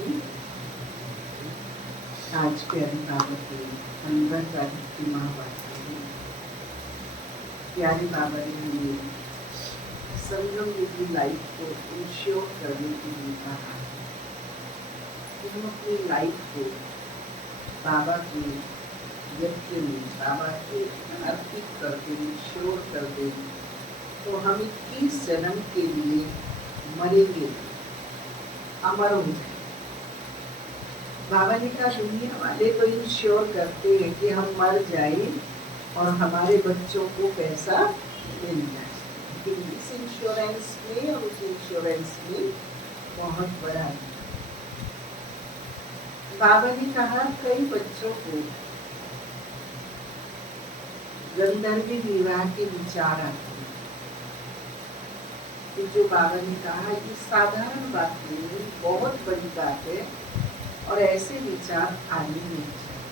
की आज प्यारे बाबा के अंदर तारीख की महावाक्य है। प्यारे बाबा ने हमें संगम की लाइफ को इंश्योर करने के लिए कहा कि हम अपनी लाइफ को बाबा के यज्ञ में बाबा के अर्पित कर दें, इंश्योर कर दें, तो हम 21 जन्म के लिए मरेंगे, अमर हो जाए। बाबा ने कहा दुनिया वाले तो इंश्योर करते हैं कि हम मर जाए और हमारे बच्चों को पैसा मिल जाए, लेकिन इस इंश्योरेंस में और उस इंश्योरेंस में बहुत बड़ा है। बाबा ने कहा कई बच्चों को गंधर्वी विवाह के विचार आते हैं, तो जो बाबा ने कहा ये साधारण बात नहीं, बहुत बड़ी बात है और ऐसे विचार आने नहीं चाहिए।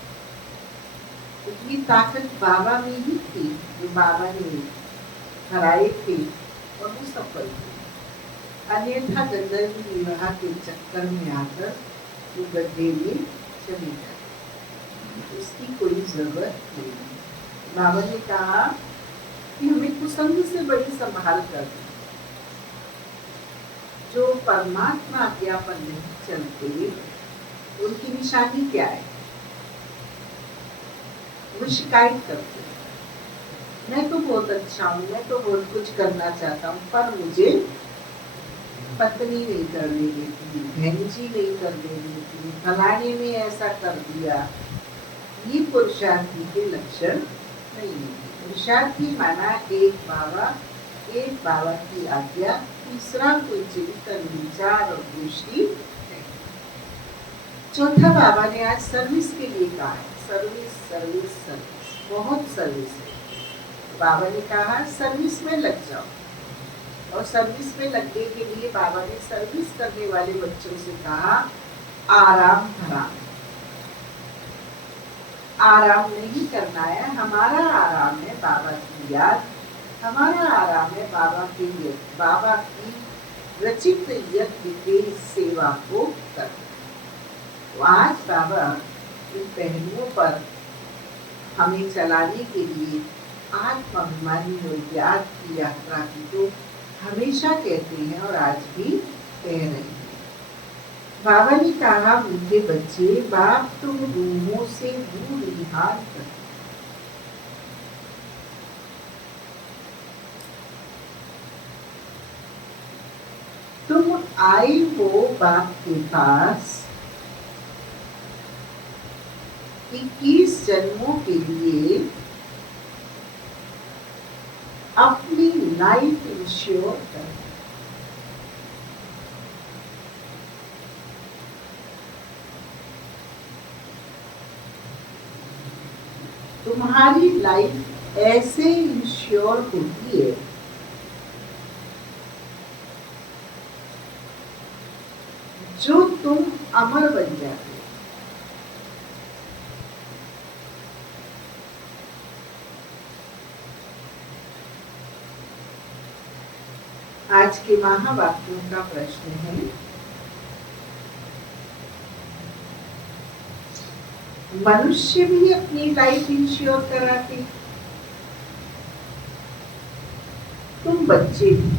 इतनी ताकत बाबा में ही थी जो बाबा ने हराए थे और वो सफल थे। अन्यथा गंधर्वी विवाह के चक्कर में आकर वो गड्ढे में चले जाए, उसकी कोई जरूरत नहीं। बाबा ने कहा कि हमें कुसंग से बड़ी संभाल कर दी, जो परमात्मा आज्ञा पर नहीं चलते उनकी निशानी क्या है? वो शिकायत करते हैं, मैं तो बहुत अच्छा हूँ, मैं तो बहुत कुछ करना चाहता हूँ, पर मुझे पत्नी नहीं करने देती, बहनजी नहीं करने देती, फलाने में ऐसा कर दिया। ये पुरुषार्थी के लक्षण नहीं है। पुरुषार्थी माना एक बाबा की आज्ञा, तीसरा कोई चिंतन विचार और दृष्टि है। चौथा बाबा ने आज सर्विस के लिए कहा है, सर्विस सर्विस सर्विस, बहुत सर्विस है। बाबा ने कहा सर्विस में लग जाओ, और सर्विस में लगने के लिए बाबा ने सर्विस करने वाले बच्चों से कहा आराम हराम। आराम नहीं करना है, हमारा आराम है बाबा की याद, हमारा आराम है बाबा की रचित यज्ञ की सेवा को करना। तो आज बाबा इन पहलुओं पर हमें चलाने के लिए आत्माभिमानी और याद की यात्रा की तो हमेशा कहते हैं और आज भी कह रहे हैं। बाबा ने कहा मीठे बच्चे, बाप तुम रूहों से दूर रिहार कर, तुम आए हो बाप के पास 21 जन्मों के लिए अपनी लाइफ इंश्योर कर। तुम्हारी लाइफ ऐसे इंश्योर होती है जो तुम अमर बन जाते हो। आज के महावाक्यों का प्रश्न है, मनुष्य भी अपनी लाइफ इंश्योर कराते, तुम बच्चे भी,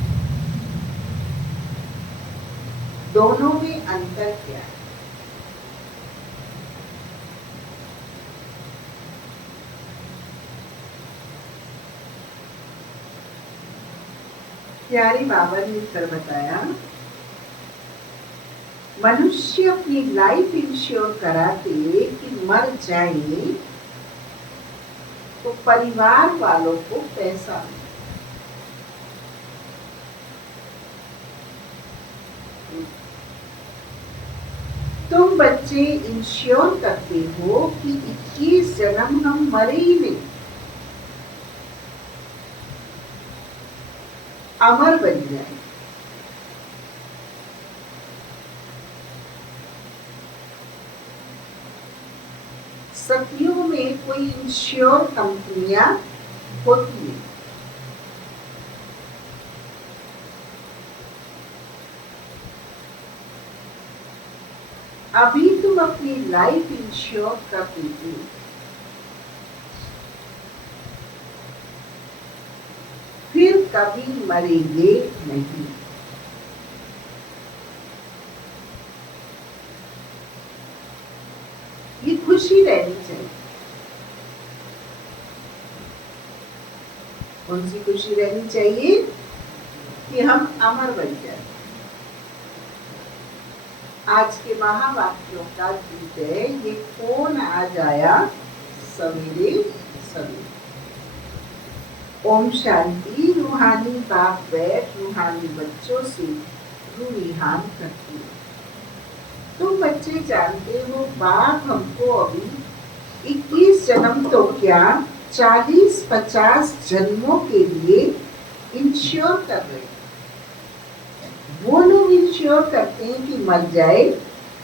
दोनों में अंतर क्या है? प्यारे बाबा ने उत्तर बताया, मनुष्य अपनी लाइफ इंश्योर कराते कि मर जाए तो परिवार वालों को पैसा मिले। तुम बच्चे इंश्योर करते हो कि 21 जन्म हम मरे ही नहीं, अमर बन जाए। सतयुग में कोई इंश्योर कंपनियां होती है, अभी तुम अपनी लाइफ इंश्योर कर देते हो, फिर कभी मरेंगे नहीं। ये खुशी रहनी चाहिए। कौन सी खुशी रहनी चाहिए? कि हम अमर बन जाए। आज के महावाक्यों का गीत है, ये कौन आ जाया सवेरे सवेरे। ओम शांति। रूहानी बाप बैठ रूहानी बच्चों से रूहान करती है। तुम बच्चे जानते हो बाप हमको अभी 21 जन्म तो क्या 40-50 जन्मों के लिए इंश्योर कर रहे हैं। वो लोग इंश्योर करते हैं कि मर जाए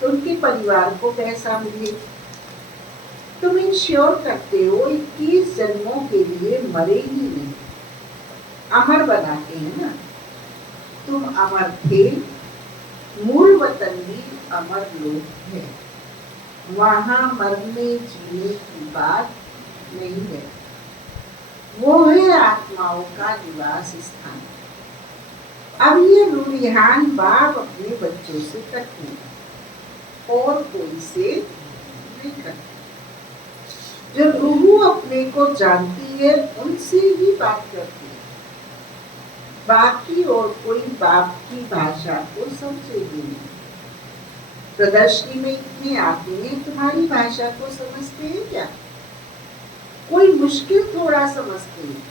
तो उनके परिवार को पैसा मिले। तुम इंश्योर करते हो 21 जन्मों के लिए मरे ही नहीं, अमर बनाते हैं ना। तुम अमर थे, मूल वतन भी अमर लोग है, वहां मरने जीने की बात नहीं है। वो है आत्माओं का निवास स्थान। अब ये रूहान बाप अपने बच्चों से करते हैं और कोई से नहीं करते। जो रूह अपने को जानती है उनसे ही बात करती है। बाकी और कोई बाप की भाषा को समझेगी नहीं। प्रदर्शनी में इतने आते हैं, तुम्हारी भाषा को समझते हैं क्या? कोई मुश्किल थोड़ा समझते हैं।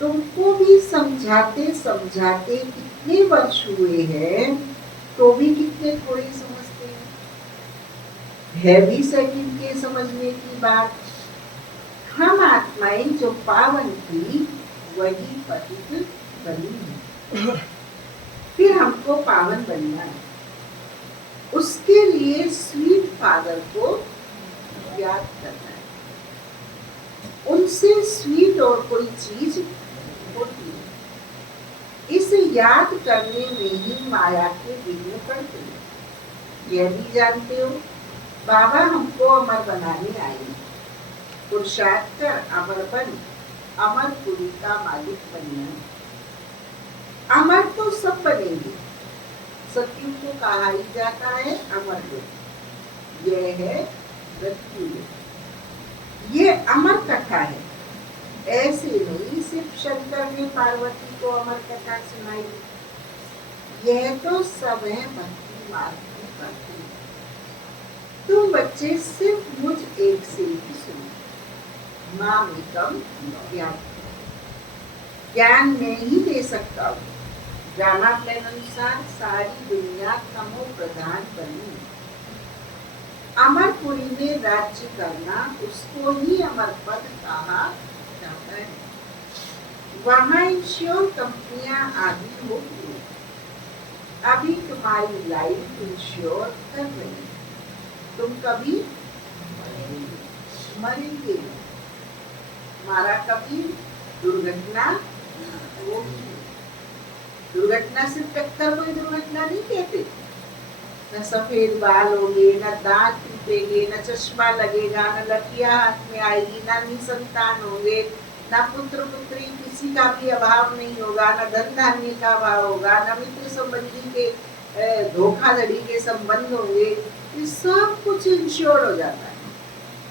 तुमको भी समझाते समझाते कितने वर्ष हुए हैं तो भी कितने थोड़े समझते हैं। है भी सेकंड के समझने की बात। हम आत्माएं जो पावन थी वही पतित बनी है, फिर हमको पावन बनना है। उसके लिए स्वीट फादर को याद करना है। उनसे स्वीट और कोई चीज होती है। इसे याद करने में ही माया के विघ्न पड़ते हैं। यह भी जानते हो बाबा हमको अमर बनाने आए। पुरुषार्थ कर अमर बन, अमरपुरी का मालिक बनना। अमर तो सब बनेंगे। सत्यु को कहा ही जाता है अमर लोग। यह है मृत्यु लोग। ये अमर कथा है। ऐसे नहीं सिर्फ शंकर ने पार्वती को अमर कथा सुनाई। यह तो सब है भक्ति मार्ग की भक्ति। तुम बच्चे सिर्फ मुझ एक से ही सुनो। माम एकम ज्ञान। ज्ञान मैं ही दे सकता हूँ। ड्रामा प्लान अनुसार सारी दुनिया तमो प्रधान बनी। अमरपुरी में राज्य करना उसको ही अमर पद कहा जाता है। वहां इंश्योर कंपनियां आदि होती है। अभी तुम्हारी लाइफ इंश्योर कर रही है। तुम कभी मरेंगे। हमारा कभी दुर्घटना होगी। दुर्घटना सिर्फ टक्कर कोई दुर्घटना नहीं कहते। न सफेद बाल होंगे, न दांत टूटेंगे, न चश्मा लगेगा, न लड़कियां हाथ में आएगी, न निसंतान होंगे, न पुत्र पुत्री किसी का भी अभाव नहीं होगा, न धन धान्य का अभाव होगा, न मित्र संबंधी के धोखाधड़ी के संबंध होंगे। ये सब कुछ इंश्योर हो जाता है।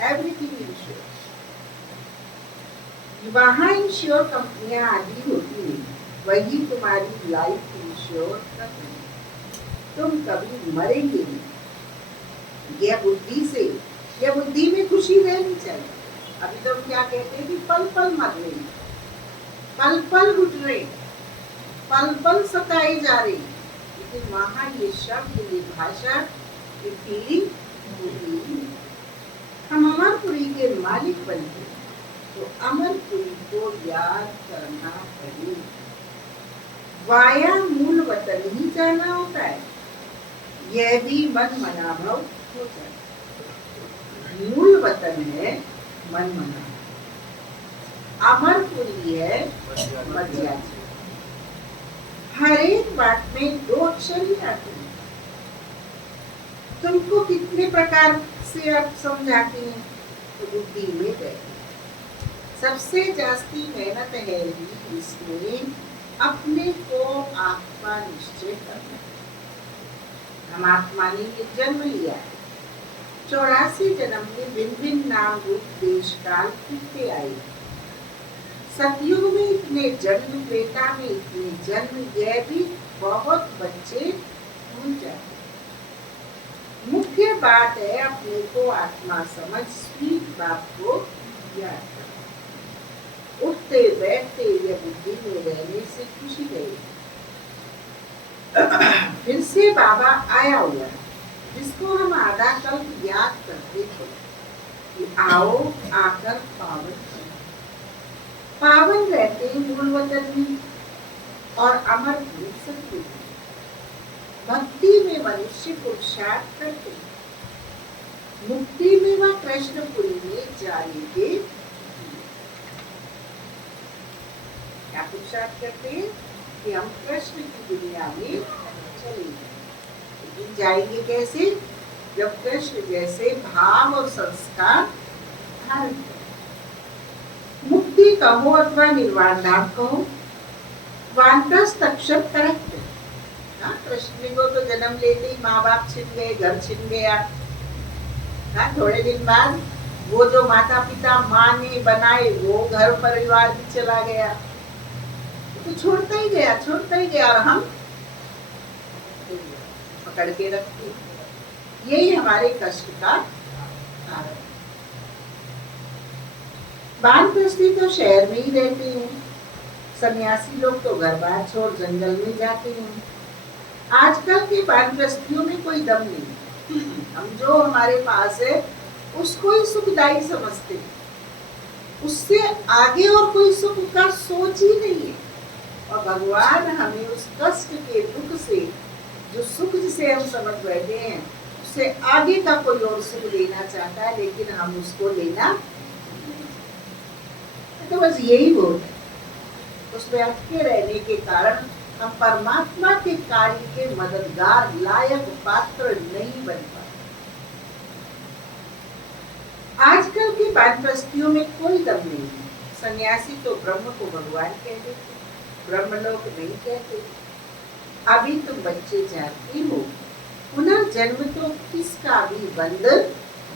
Everything ensure. वहां इंश्योर कंपनियां आदि होती है। वही तुम्हारी लाइफ इंश्योर कर रही है। तुम कभी मरेंगे नहीं। यह बुद्धि से, यह बुद्धि में खुशी रहनी चाहिए। अभी तो क्या कहते हैं कि पल पल मर रहे, पल पल उठ रहे, पल पल सताए जा रहे। लेकिन वहां ये शब्द, ये भाषा, ये फीलिंग होती है। हम अमरपुरी के मालिक बनते तो अमरपुरी को याद करना पड़ेगा। वाया मूल वतन ही जाना होता है। यह भी मन मनाभव हो जाए। मूल वतन है मन मना। अमरपुरी है मध्याजी। हर एक बात में दो अक्षर ही आते हैं। तुमको कितने प्रकार से आप समझाते हैं, तो बुद्धि में गए। सबसे जास्ती मेहनत है ही इसमें अपने को आत्मा निश्चय करना। हम आत्मा ने ये जन्म लिया है, 84 जन्म में भिन्न भिन्न नाम रूप देश काल फिरते आए। सतयुग में इतने जन्म, त्रेता में इतने जन्म, यह भी बहुत बच्चे भूल जाते। मुख्य बात है अपने को आत्मा समझ स्वीट बात को याद करना। उठते बैठते यह बुद्धि में रहने से खुशी गई। फिर से बाबा आया हुआ है, जिसको हम आधा कल्प याद करते थे कि आओ आकर पावन करो। पावन रहते मूल वतन में और अमर भूल सकते। भक्ति में मनुष्य पुरुषार्थ करते, मुक्ति में वह कृष्णपुरी में जाएंगे। क्या पुरुषार्थ करते हैं कि हम कृष्ण की दुनिया में चलेंगे। लेकिन जाएंगे कैसे? जब कृष्ण जैसे भाव और संस्कार धारण करें। मुक्ति कहो अथवा निर्वाण धाम कहो, वानप्रस्थ अक्षर करेक्ट। कृष्ण को तो जन्म लेते ही माँ बाप छिन गए, घर छिन गया। थोड़े दिन बाद वो जो माता पिता माँ ने बनाए वो घर परिवार भी चला गया, तो छोड़ता ही गया और हम पकड़ के रखते। यही हमारे कष्ट का कारण। वानप्रस्थी तो शहर में ही रहते हैं, सन्यासी लोग तो घर बार छोड़ जंगल में जाते हैं। आजकल के वानप्रस्थियों में कोई दम नहीं। हम जो हमारे पास है उसको ही सुखदायी समझते हैं, उससे आगे और कोई सुख का सोच ही नहीं है। और भगवान हमें उस कष्ट के दुख से, जो सुख जिसे हम समझ बैठे हैं, उससे आगे का कोई और सुख लेना चाहता है, लेकिन हम उसको लेना तो बस यही बोल है। उसमें अटके रहने के कारण हम परमात्मा के कार्य के मददगार, लायक, पात्र नहीं बन पाते। आजकल की वानप्रस्थियों में कोई दम नहीं है। सन्यासी तो ब्रह्म को भगवान कह देते, ब्रह्मलोक नहीं कहते। अभी तुम बच्चे जानते हो, पुनर्जन्म तो किसका भी बंधन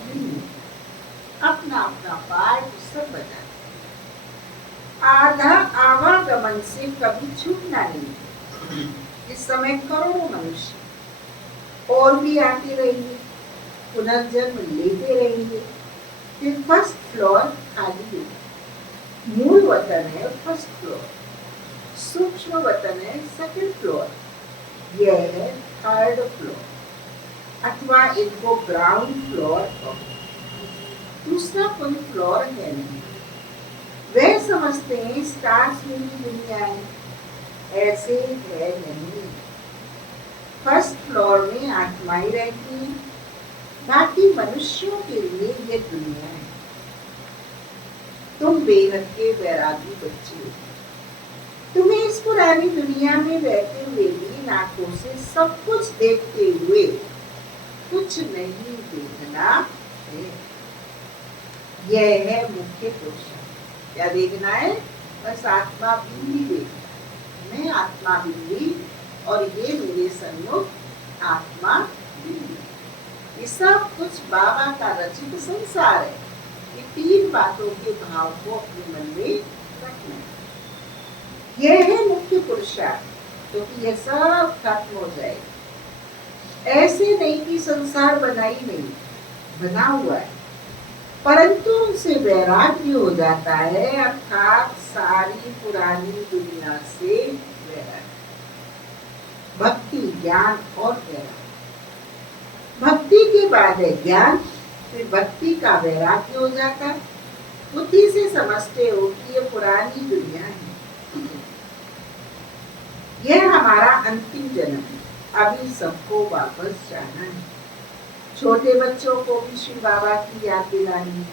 नहीं, अपना अपना पाठ सब बता। आधा आवागमन से कभी छूटना नहीं। इस समय करोड़ों मनुष्य और भी आते रहेंगे, पुनर्जन्म लेते रहेंगे। फिर फर्स्ट फ्लोर खाली है, मूल वतन है फर्स्ट फ्लोर, सूक्ष्म वतन है सेकंड फ्लोर, यह है थर्ड फ्लोर, अथवा इनको ग्राउंड फ्लोर कहो। दूसरा कोई फ्लोर है नहीं। वे समझते हैं स्टार्स में भी दुनिया है, ऐसे है नहीं। फर्स्ट फ्लोर में आत्माएं रहती हैं, बाकी मनुष्यों के लिए ये दुनिया है। तुम बेहद के वैरागी बच्चे हो, तुम्हें इस पुरानी दुनिया में रहते हुए भी आंखों से सब कुछ देखते हुए कुछ नहीं देखना है। यह है मुख्य क्वेश्चन। क्या देखना है? बस आत्मा बिंदी देखना। मैं आत्मा बिंदी और ये मेरे सन्मुख आत्मा बिंदी। ये सब कुछ बाबा का रचित संसार है। ये तीन बातों के भाव को अपने मन में रखना है। यह है मुख्य पुरुषार्थ, क्योंकि यह सब खत्म हो जाए। ऐसे नहीं कि संसार बना ही नहीं, बना हुआ है, परंतु उनसे वैराग्य हो जाता है, अर्थात सारी पुरानी दुनिया से वैराग्य। भक्ति, ज्ञान और वैराग्य। भक्ति के बाद है ज्ञान, फिर भक्ति का वैराग्य हो जाता है। बुद्धि से समझते हो कि ये पुरानी दुनिया है, यह हमारा अंतिम जन्म है, अभी सबको वापस जाना है। छोटे बच्चों को भी श्री बाबा की याद दिलानी है।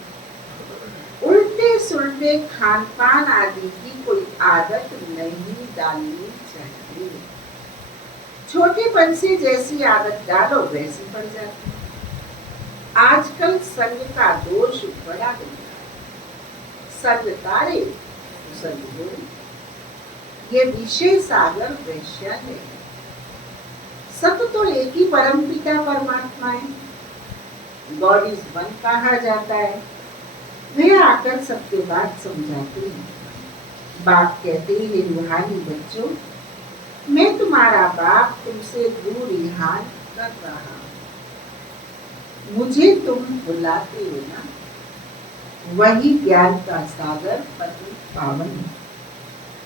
उल्टे सुलटे खान पान आदि की कोई आदत नहीं डालनी चाहिए। छोटेपन से जैसी आदत डालो वैसी पड़ जाती है। आजकल संग का दोष बड़ा गया। संग तारे संग गोरे, ये विषय सागर वैश्य है। सत तो एक ही परम पिता परमात्मा है, गॉड इज वन कहा जाता है। वे आकर सबके बात समझाते हैं। बाप कहते हैं, रूहानी बच्चों, मैं तुम्हारा बाप तुमसे दूर ईहान कर रहा हूं, मुझे तुम बुलाते हो ना। वही ज्ञान का सागर पति पावन,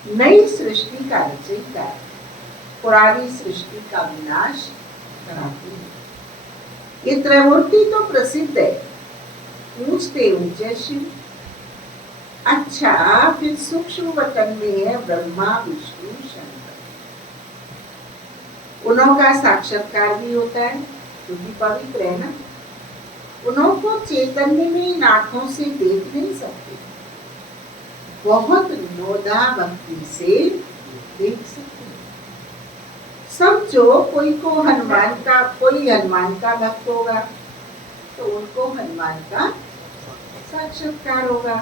नई सृष्टि का रचयिता, पुरानी सृष्टि का विनाश कराती है। ये त्रैमूर्ति तो प्रसिद्ध है, पूछते ऊंचे शिव। अच्छा, फिर सूक्ष्म वतन में है ब्रह्मा विष्णु शंकर। उन्हों का साक्षात्कार भी होता है क्योंकि पवित्र है ना। उन्हों को चैतन्य में इन आंखों से देख नहीं सकते, बहुत नोदा भक्ति से देख सकते। समझो कोई हनुमान का भक्त होगा तो उनको हनुमान का साक्षात्कार होगा।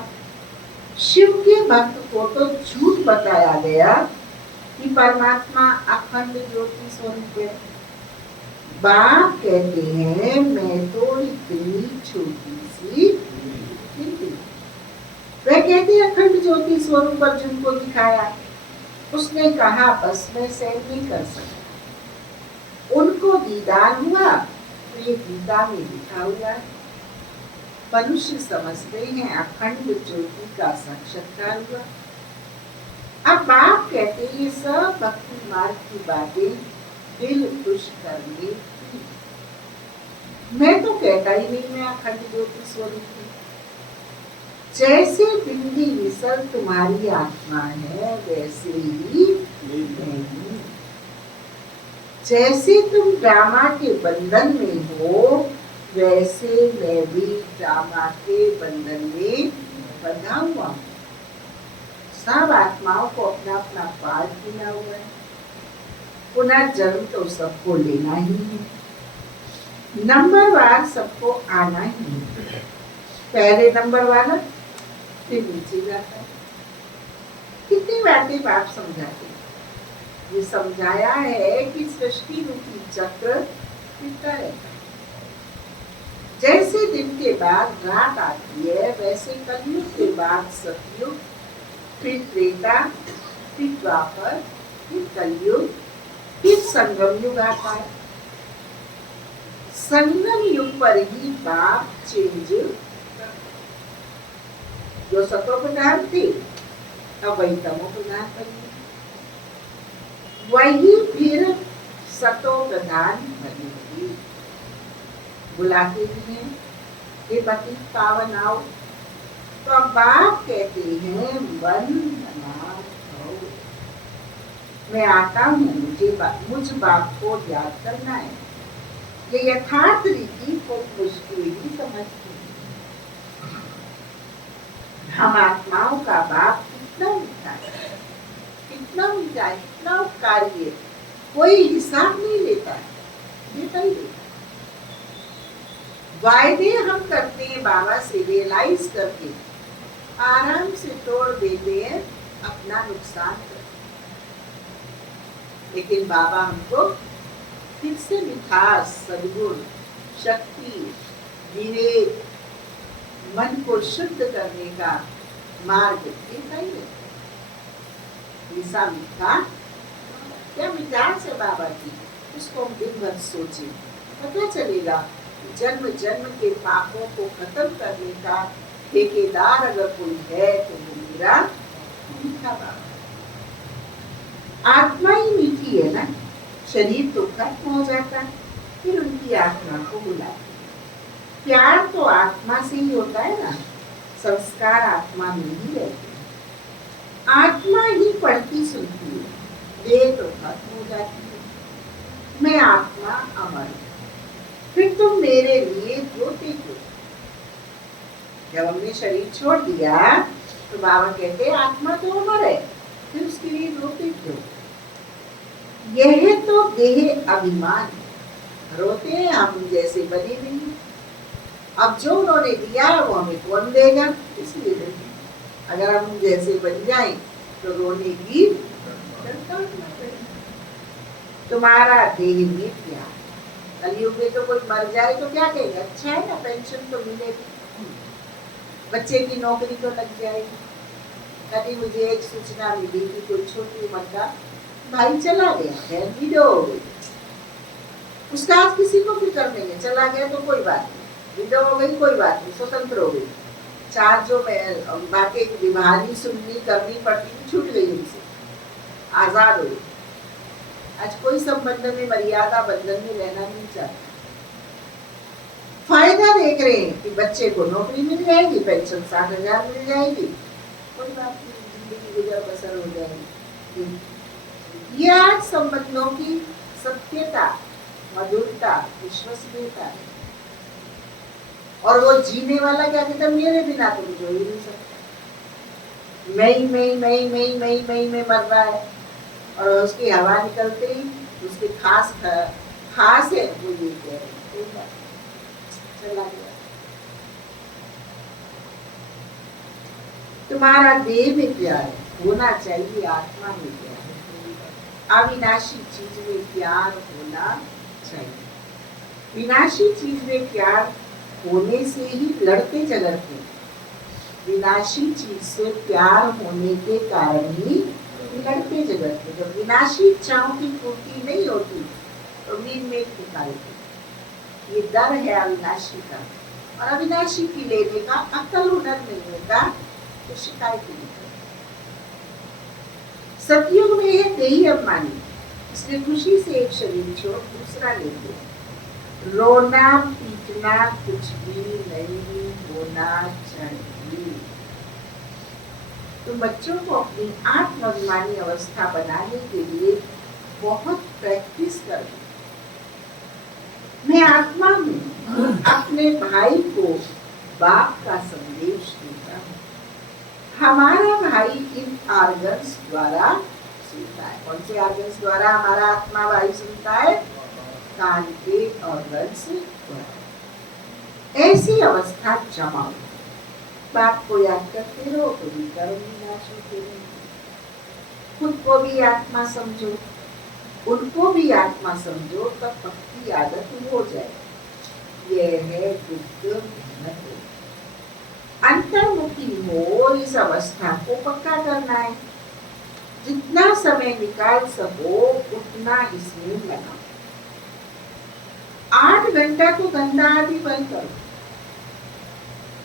शिव के भक्त को तो झूठ बताया गया कि परमात्मा अखंड ज्योति स्वरूप है। बाप कहते हैं, मैं तो इतनी छोटी सी थी। वह कहते हैं अखंड ज्योति स्वरूप अर्जुन को दिखाया। उसने कहा बस मैं सहन नहीं कर सकता। उनको दीदार हुआ तो ये गीता में लिखा हुआ है। मनुष्य समझते हैं अखंड ज्योति का साक्षात्कार हुआ। अब बाप कहते हैं ये सब भक्ति मार्ग की बातें दिल खुश करने की। मैं तो कहता ही नहीं मैं अखंड ज्योति स्वरूप हूँ। जैसे बिंदी विसल तुम्हारी आत्मा है वैसे ही मैं हूँ। जैसे तुम ड्रामा के बंधन में हो वैसे मैं भी ड्रामा के बंधन में बंधा हुआ हूँ। सब आत्माओं को अपना अपना पार्ट मिला हुआ है। पुनर्जन्म तो सबको लेना ही है, नंबरवार सबको आना ही है। पहले नंबर वाला फिर नीचे जाता है। कितनी बातें बाप समझाते हैं। ये समझाया है कि सृष्टि रूपी चक्र फिरता रहता है। जैसे दिन के बाद रात आती है वैसे कलयुग के बाद सतयुग, फिर त्रेता, फिर द्वापर, फिर कलयुग, फिर संगम युग आता है। संगम युग पर ही बाप चेंज, जो सतो प्रधान थे अब वही तमो प्रधान बनी, वही फिर सतो प्रधान बनेगी। बुलाते भी हैं ये पति पावन आओ, तो अब बाप कहते हैं वंदना हो। मैं आता हूँ, मुझ बाप को याद करना है। ये यथार्थ रीति को मुश्किल ही समझती है। हम आत्माओं का बाप कितना मीठा है, कितना मीठा है, कितना उपकारी है, कोई हिसाब नहीं लेता है, देता ही देता। वायदे हम करते हैं बाबा से रियलाइज करके, आराम से तोड़ देते हैं, अपना नुकसान करते। लेकिन बाबा हमको फिर से मिठास, सद्गुण, शक्ति, विवेक, मन को शुद्ध करने का मार्ग देता ही है। ऐसा मीठा, क्या मिठास है बाबा की, उसको हम दिन भर सोचे, पता चलेगा जन्म जन्म के पापों को खत्म करने का ठेकेदार अगर कोई है तो वो मेरा मीठा बाबा। आत्मा ही मीठी है ना, शरीर तो खत्म हो जाता है, फिर उनकी आत्मा को बुलाते। प्यार तो आत्मा से ही होता है ना, संस्कार आत्मा में ही रहते हैं। आत्मा ही पढ़ती सुनती है, देह तो खत्म हो जाती है। मैं आत्मा अमर, फिर तुम मेरे लिए रोते क्यों? जब हमने शरीर छोड़ दिया तो बाबा कहते आत्मा तो अमर है, फिर उसके लिए रोते क्यों? यह तो देह अभिमान, रोते हैं हम जैसे बने नहीं। अब जो उन्होंने दिया है वो हमें कौन देगा? इसलिए देंगे। अगर हम जैसे बन जाएं तो रोने की दरकार न पड़े। तुम्हारा देह में प्यार। कलयुग में तो कोई मर जाए तो क्या कहेंगे? अच्छा है ना, पेंशन तो मिलेगी, बच्चे की नौकरी तो लग जाएगी। कभी मुझे एक सूचना मिली कि कोई छोटी उम्र का भाई चला गया है, विडो हो गई, उसका आज किसी को फिक्र नहीं है। चला गया तो कोई बात नहीं, विडो हो गई कोई बात नहीं, स्वतंत्र हो गई। चार जो बाकी विवाही सुननी करनी पड़ती थी छूट गई उनसे, आजाद हो गई। आज कोई संबंध में मर्यादा बंधन में रहना नहीं चाहता। फायदा देख रहे हैं कि बच्चे को नौकरी मिल जाएगी, पेंशन 60,000 मिल जाएगी, कोई बात नहीं, जिंदगी गुजर बसर हो जाएगी। ये आज संबंधों की सत्यता, मधुरता, विश्वसनीयता है। और वो जीने वाला क्या कहता है? मेरे बिना तो मुझे ही नहीं सकता। मैं मर रहा है और उसकी हवा निकलते ही उसके खास है वो ये कह रहे हैं, चला गया। तुम्हारा देह में प्यार होना चाहिए, आत्मा में प्यार, अविनाशी चीज में प्यार होना चाहिए। विनाशी चीज में प्यार होने से ही लड़ते झगड़ते, विनाशी चीज से प्यार होने के कारण ही लड़ते झगड़ते। जब विनाशी इच्छाओं की पूर्ति नहीं होती तो मीन में निकालते। ये डर है अविनाशी का, और अविनाशी की लेने का अक्ल हुनर नहीं होता तो शिकायत नहीं करती। सतयुग में है देही अभिमानी, इसलिए खुशी से एक शरीर छोड़ दूसरा लेते। रोना पीटना कुछ भी नहीं होना चाहिए। तो बच्चों को अपनी आत्माभिमानी अवस्था बनाने के लिए बहुत प्रैक्टिस करनी। मैं आत्मा हूँ, अपने भाई को बाप का संदेश देता हूँ। हमारा भाई इन आर्गन्स द्वारा सुनता है। कौन से आर्गन्स द्वारा हमारा आत्मा भाई सुनता है? कान के ऑर्गन्स द्वारा। ऐसी अवस्था जमाओ, बाप को याद करते रहो, कभी कर्म विनाश होते रहो। खुद को भी आत्मा समझो, उनको भी आत्मा समझो, तब पक्की आदत हो जाए। यह है बुद्ध धर्म। अंतर्मुखी हो, इस अवस्था को पक्का करना है। जितना समय निकाल सको उतना इसमें लगाओ। 8 घंटा तो गंदा आदि बंद करो,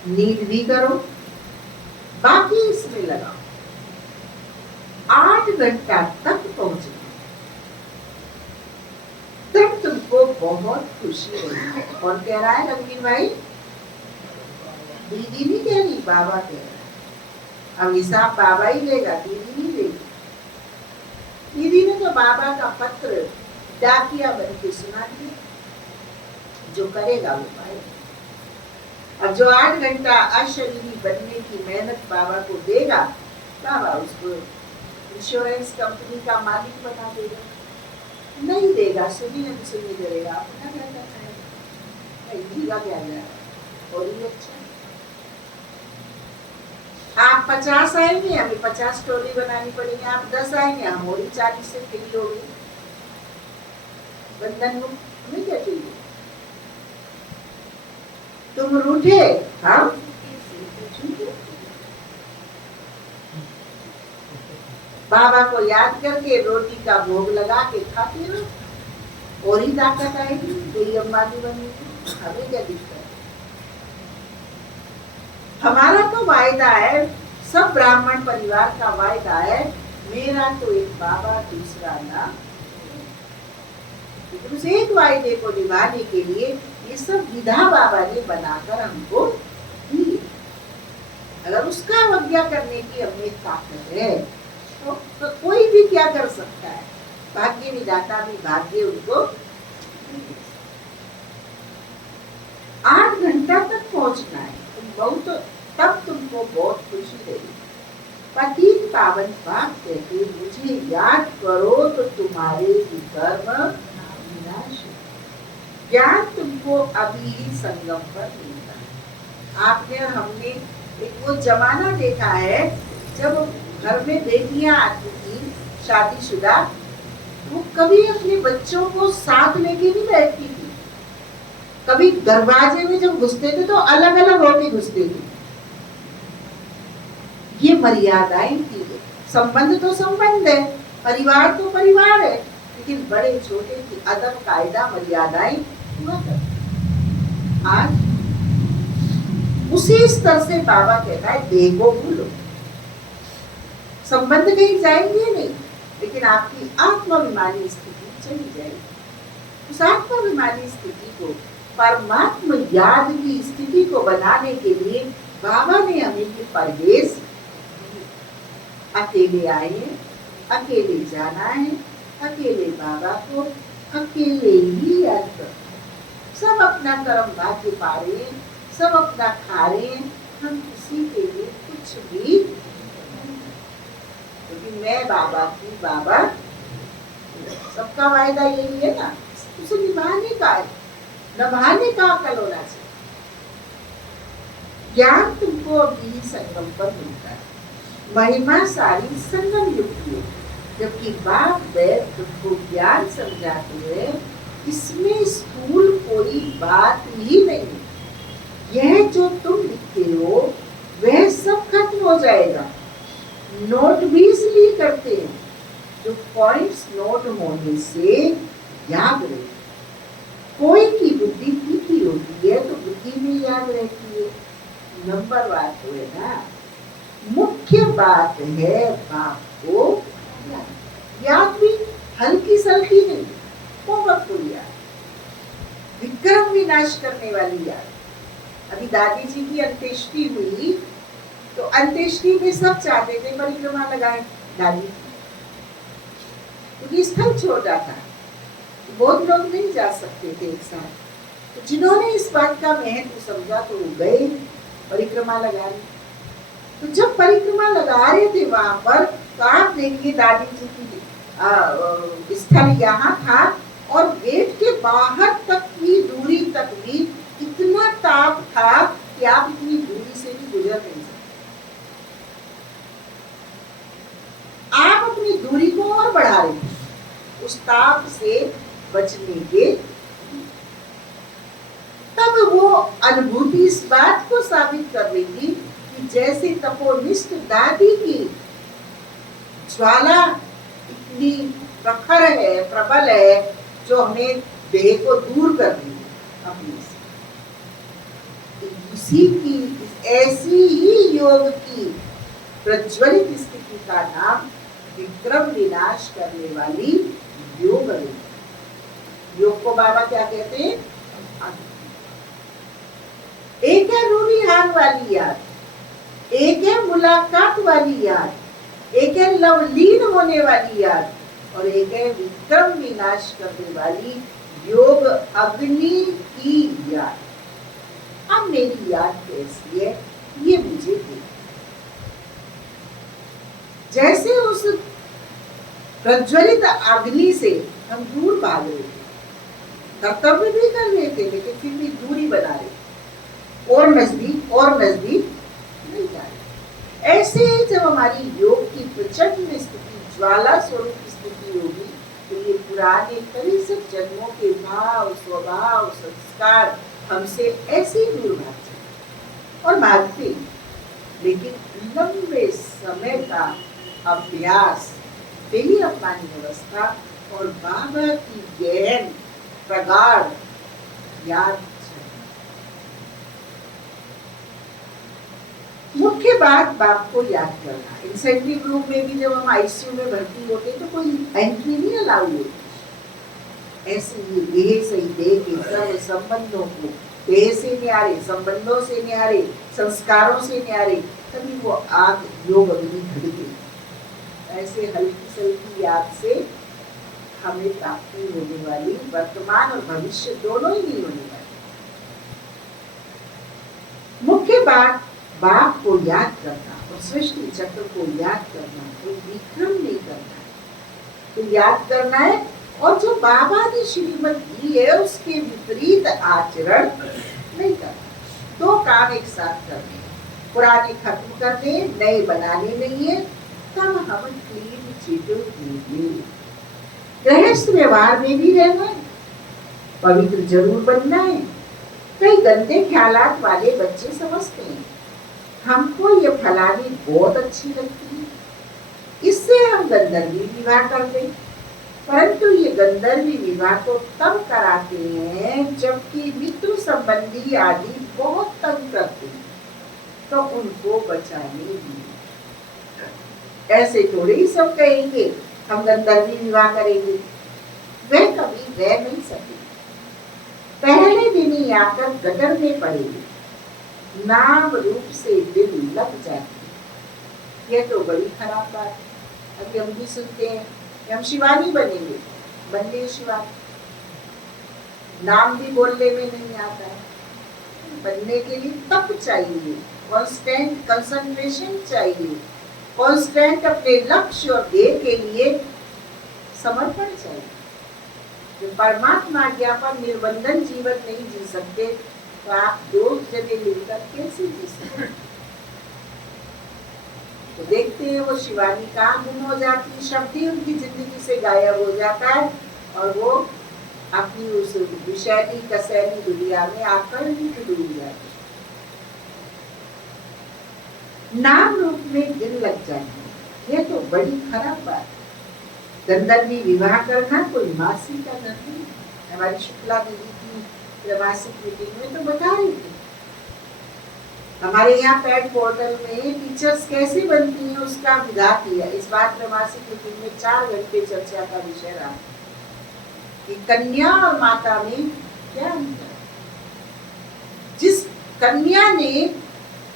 नींद भी करो, बाकी इसमें लगाओ। 8 घंटा तक पहुंचना, तब तुमको बहुत खुशी होगी। कौन कह रहा है? रंगीन भाई। दीदी नहीं कह रही, बाबा कह रहा है। अब हिसाब बाबा ही लेगा, दीदी नहीं लेगी। दीदी ने तो बाबा का पत्र डाकिया बन के सुना दिया। जो करेगा वो पाएगा। अब जो 8 घंटा अशरीरी बनने की मेहनत बाबा को देगा, बाबा उसको इंश्योरेंस कंपनी का मालिक बना देगा। नहीं देगा, सुनी न सुनी करेगा, अपना क्या करना है, जीवा क्या जाएगा। और ये अच्छा, आप 50 आएंगे, हमें 50 स्टोरी बनानी पड़ेगी। आप 10 आएंगे, हम और 40 से फ्री होगी। बंधन मुक्त हमें क्या चाहिए? तुम रूठे, हम बाबा को याद करके रोटी का भोग लगा के खाते रहो, और ही ताकत आएगी। कोई अम्बानी बनेगी, हमें क्या दिक्कत? हमारा तो वायदा है, सब ब्राह्मण परिवार का वायदा है, मेरा तो एक बाबा दूसरा ना। उस एक वायदे को निभाने के लिए ये सब विधा बाबा ने बनाकर हमको दी। अगर उसका अवज्ञा करने की हमें ताकत है तो कोई भी क्या कर सकता है। भाग्य विधाता भी भाग्य उनको 8 घंटा तक पहुंचना है। तुम बहुत, तब तुमको बहुत खुशी देगी। पतित पावन बाप कहते, मुझे याद करो तो तुम्हारे विकर्म विनाश। ज्ञान तुमको अभी ही संगम पर मिलता है। आपने और हमने एक वो जमाना देखा है जब घर में बेटियां आती थी शादीशुदा, वो कभी अपने बच्चों को साथ लेके नहीं बैठती थी। कभी दरवाजे में जब घुसते थे तो अलग अलग होके घुसते थे। ये मर्यादाएं थी। संबंध तो संबंध है, परिवार तो परिवार है, लेकिन बड़े छोटे की अदब कायदा मर्यादाएं हुआ करती। आज उसी स्तर से बाबा कहता है देखो भूलो, संबंध कहीं जाएंगे नहीं, लेकिन आपकी आत्माभिमानी स्थिति चली जाएगी। उस आत्माभिमानी स्थिति को, परमात्मा याद की स्थिति को बनाने के लिए बाबा ने हमें ये परवेश, अकेले आए हैं, अकेले जाना है, अकेले बाबा को अकेले ही याद करो। सब अपना कर्म भाग्य पा रहे हैं, सब अपना खा रहे हैं, हम किसी के लिए कुछ भी, क्योंकि मैं बाबा की बाबा, सबका वायदा यही है ना, उसे निभाने का है, निभाने का अकल होना चाहिए। ज्ञान तुमको अभी संगम पर मिलता है, महिमा सारी संगम युक्त है, जबकि बाप बैद तुमको ज्ञान समझाते हैं, इसमें स्थूल कोई बात ही नहीं। यह जो तुम लिखते हो वह सब खत्म हो जाएगा। नोट भी इसलिए करते हैं जो पॉइंट्स नोट होने से याद रहे। कोई की बुद्धि तीखी होती है तो बुद्धि में याद रहती है, नंबर बात तो है ना। मुख्य बात है बाप को याद भी हल्की सल्की नहीं, पावरफुल याद, विक्रम विनाश करने वाली याद। अभी दादी जी की अंत्येष्टि हुई तो अंत्येष्टि में सब चाहते थे परिक्रमा लगाए दादी, क्योंकि स्थल छोटा था, बहुत लोग नहीं जा सकते थे एक साथ। तो जिन्होंने इस बात का महत्व समझा तो वो गए परिक्रमा लगाने। तो जब परिक्रमा लगा रहे थे वहां पर, तो आप देखिए दादी जी की स्थल यहाँ था और गेट के बाहर तक की दूरी तक भी इतना ताप था कि आप इतनी दूरी से भी गुजर नहीं सकते। आप अपनी दूरी को और बढ़ा रहे थे उस ताप से बचने के। तब वो अनुभूति इस बात को साबित कर रही थी कि जैसे तपोनिष्ठ दादी की ज्वाला इतनी प्रखर है, प्रबल है, जो हमें देह को दूर कर दी अपने से, उसी की ऐसी ही योग की प्रज्वलित स्थिति का नाम विक्रम विनाश करने वाली योग है। योग को बाबा क्या कहते हैं? एक है रूरिहान वाली याद, एक है मुलाकात वाली याद, एक है लवलीन होने वाली याद, और एक है विक्रम विनाश करने वाली योग अग्नि की याद। अब मेरी याद कैसी है ये मुझे देखो। जैसे उस प्रज्वलित अग्नि से हम दूर भाग रहे थे, कर्तव्य भी कर रहे थे, लेकिन फिर भी दूरी बना रहे, और नजदीक नहीं जा रहे। ऐसे ही जब हमारी योग की प्रचंड स्थिति, ज्वाला स्वरूप स्थिति होगी, तो ये पुराने कई सब जन्मों के भाव, स्वभाव, संस्कार हमसे ऐसे ही दूर भाग जाए और भागते, लेकिन लंबे समय का अभ्यास, तेली अपनी अवस्था और बाबा की गहन प्रगाढ़ याद। मुख्य बात बाप को याद करना। इंसेंटिव ग्रुप में भी जब हम आईसीयू में भर्ती होते तो कोई एंट्री नहीं अलाउ होती। ऐसे ही देह से देह के सब संबंधों को, देह से न्यारे, संबंधों से न्यारे, संस्कारों से न्यारे, तभी वो आग योग अग्नि घड़ती। ऐसे हल्की सल्की याद से हमें प्राप्ति होने वाली, वर्तमान और भविष्य दोनों ही नहीं होने वाली। मुख्य बात बाप को याद करना और सृष्टि चक्र को याद करना, तो विक्रम नहीं करना है। तो याद करना है और जो बाबा ने श्रीमत दी है उसके विपरीत आचरण नहीं करना। दो काम एक साथ करने, पुराने खत्म करने, नए बनाने नहीं है, तब हम क्लीन चीजों होंगे। गृहस्थ व्यवहार में भी रहना है, पवित्र जरूर बनना है। कई गंदे ख्यालात वाले बच्चे समझते हैं हमको ये फलानी बहुत अच्छी लगती है, इससे हम गंधर्वी विवाह कर दें। परंतु ये गंधर्वी विवाह को तब कराते हैं जबकि मित्र संबंधी आदि बहुत तंग करते हैं, तो उनको बचाने लिए। ऐसे थोड़े ही सब कहेंगे हम गंधर्वी विवाह करेंगे, वे कभी रह नहीं सके। पहले दिन ही आकर गटर में पड़ेंगे, नाम रूप से दिल लग जाती। यह तो बड़ी खराब बात है। अभी हम भी सुनते हैं हम शिवानी बनेंगे, बनने शिवानी, नाम भी बोलने में नहीं आता है। बनने के लिए तप चाहिए, कांस्टेंट कंसंट्रेशन चाहिए, कांस्टेंट अपने लक्ष्य और ध्येय के लिए समर्पण चाहिए। जो परमात्मा ज्ञापन निर्बंधन जीवन नहीं जी सकते तो आप दो जगह लेकर कैसे जी सकते? तो देखते हैं वो शिवानी कहाँ गुम हो जाती, शब्द ही उनकी जिंदगी से गायब हो जाता है और वो अपनी उस विषैली कसैली दुनिया में आकर ही डूब जाती। नाम रूप में दिल लग जाती, ये तो बड़ी खराब बात है। गंधर्वी विवाह करना कोई मासी का धर्म नहीं। हमारी शुक्ला दीदी की मासिक मीटिंग में तो बता रही थी, हमारे यहाँ पैड पोर्टल में टीचर्स कैसे बनती हैं उसका विधा किया। इस बात में मासिक मीटिंग में 4 घंटे चर्चा का विषय रहा कि कन्या और माता में क्या अंतर। जिस कन्या ने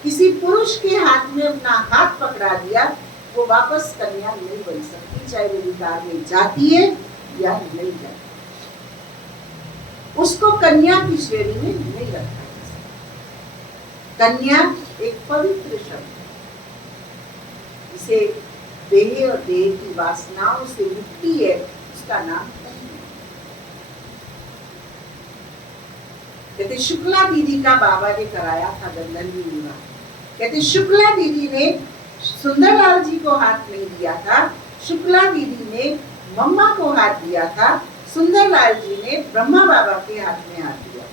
किसी पुरुष के हाथ में अपना हाथ पकड़ा दिया वो वापस कन्या नहीं बन सकती, चाहे वो विवाह में जाती है या नहीं जाती, उसको कन्या की श्रेणी में नहीं रखा। कन्या एक पवित्र शब्द है, जिसे देह और देह की वासनाओं से मुक्ति है, उसका नाम कन्या। कहते शुक्ला दीदी का बाबा ने कराया था गंधर्वी विवाह। कहते शुक्ला दीदी ने सुंदरलाल जी को हाथ नहीं दिया था, शुक्ला दीदी ने मम्मा को हाथ दिया था, सुंदरलाल जी ने ब्रह्मा बाबा के हाथ में हाथ दिया।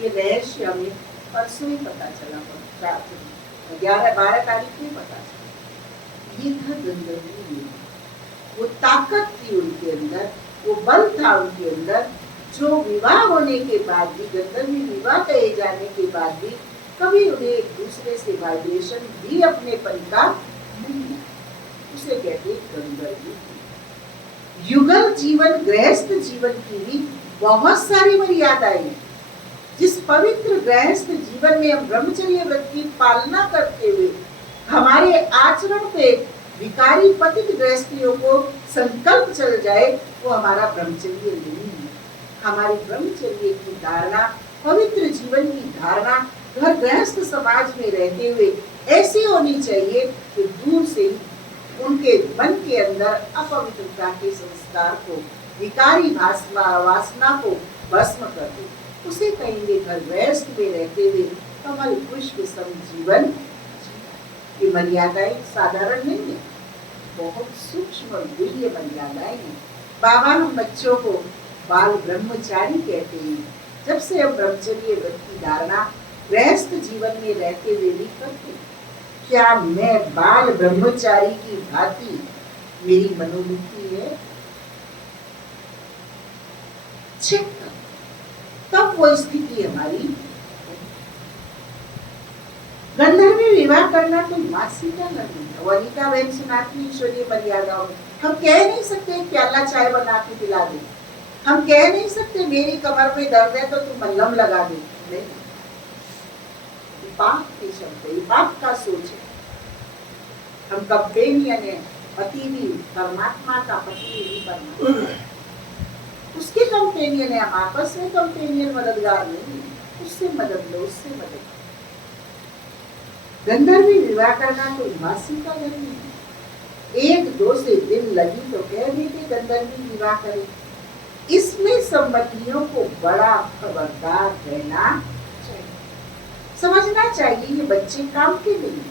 ये रहस्य हमें परसों ही पता चला, 11-12 तारीख में पता चला। ये था गंधर्वी विवाह। वो ताकत थी उनके अंदर, वो बल था उनके अंदर, जो विवाह होने के बाद भी, गंधर्वी विवाह कहे जाने के बाद भी कभी उन्हें एक दूसरे से वाइब्रेशन भी अपने पन का नहीं, उसे कहते गंधर्वी। युगल जीवन, गृहस्थ जीवन की भी बहुत सारी मर्यादाएं। जिस पवित्र गृहस्थ जीवन में हम ब्रह्मचर्य व्रत की पालना करते हुए हमारे आचरण पे विकारी पतित गृहस्थियों को संकल्प चल जाए, वो हमारा ब्रह्मचर्य नहीं है। हमारी ब्रह्मचर्य की धारणा, पवित्र जीवन की धारणा घर गृहस्थ समाज में रहते हुए ऐसी होनी चाहिए कि दूर से उनके मन के अंदर अपवित्रता के संस्कार को, विकारी वासना को भस्म कर दे। उसे कहेंगे घर गृहस्थ में रहते हुए कमल पुष्प सम जीवन। ये मर्यादाएं साधारण नहीं है, बहुत सूक्ष्म और गुह्य मर्यादाएं हैं। बाबा हम बच्चों को बाल ब्रह्मचारी कहते हैं। जब से हम ब्रह्मचर्य व्रत की धारणा गृहस्थ जीवन में रहते हुए भी करते, क्या मैं बाल ब्रह्मचारी की भांति मेरी मनोवृत्ति है? चेक कर, तब वो स्थिति हमारी। गंधर्वी विवाह करना कोई मासी का नहीं है। वनिता बहन सनातनी ईश्वरीय मर्यादाओं में हम कह नहीं सकते प्याला चाय बना के पिला दे, हम कह नहीं सकते मेरी कमर में दर्द है तो तुम मल्लम लगा दे। नहीं, पाप के शब्द है, पाप का सोच है। हम कंपेनियन है, पति भी परमात्मा का, पति भी परमात्मा, उसके कंपेनियन है। हम आपस में कंपेनियन, मददगार नहीं, उससे मदद लो, उससे मदद। गंधर्वी विवाह करना कोई मासी का धर्म नहीं। 1-2 से दिल लगी तो कह देते गंधर्वी विवाह करें, इसमें संबंधियों को बड़ा खबरदार रहना चाहिए, समझना चाहिए ये बच्चे काम के नहीं,